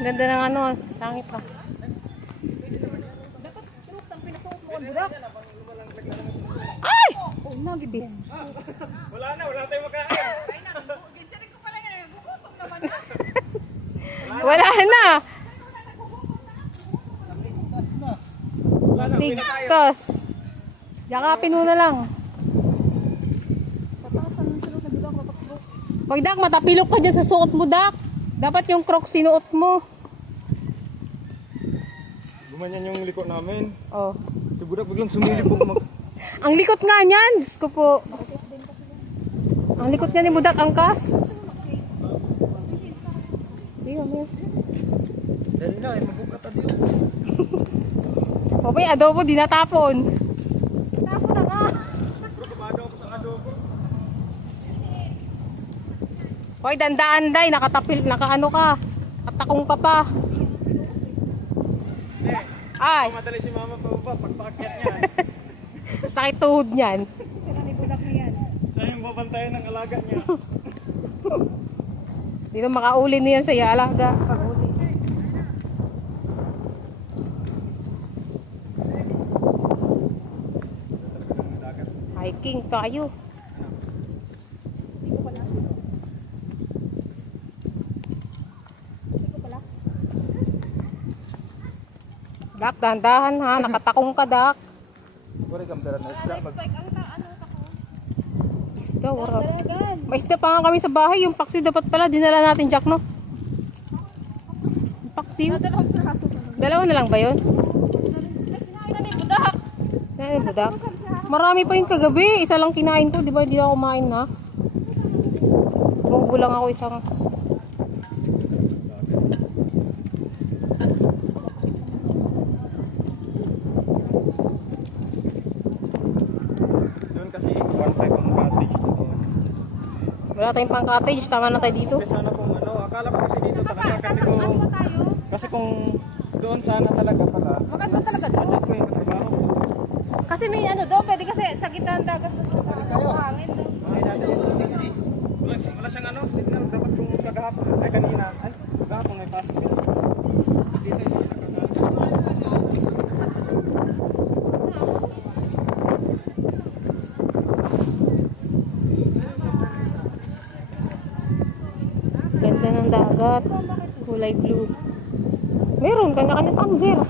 Ganda ng ano, langit pa. Ay! Oh, nagibis. Wala na tayong makain. Wala na. Wala na, Tigtos. Yakapin mo na lang. Pag Dak, matapilok ka dyan sa suot mo, Dak. Dapat yung Crocs sinuot mo. Gumanyan yung liko namin. Oh. Si Budak biglang sumilip po. Ang likot nga niyan. Diyos ko po. Ang likot nga ni Budak, angkas. Dali na, mabukat na diyo. Papay, adobo, di natapon. Tapos na nga. Kabado ako sa adobo. Hoy, dandaan, day. Nakatapil, nakaano ka. Katakong ka pa. Ay, Madali si mama pa pagpakyat niya. sakit tuhod niyan. Sila ni Budak na yan. Siya yung babantayan ng alaga niya. Di na makauli niyan sa alaga. Hiking tayo. Hindi ko pala. Dak, dahan-dahan ha. Nakatakong ka, Dak. Wala kang pera na isla. Isda, warap. Dalagan. May isda pa nga kami sa bahay. Yung paksi dapat pala. Dinala natin, Jack, no? Yung paksi. Dalawa na lang ba yun? Ay, budak. Marami pa yung kagabi. Isa lang kinain ko. Di ba hindi ako kumain na? Bumubulang ako isang... Doon kasi 1.5 ang cottage dito. Wala tayong pang cottage. Tama na tayo dito. Sana kung ano, akala ko kasi dito talaga kasi kung doon sana talaga pala. Maganda talaga doon. Check ko yung katrabaho ko. Kasi may ano doon, pwede kasi sa gitna ng dagat doon sa hangin doon. Wala siyang ano, signal. Dapat kung kagahapon, ay kanina, ay kagahapon ay pasok yun. Dito yung Ganda ng dagat. Kulay blue. Meron, kanya-kanya tumbler.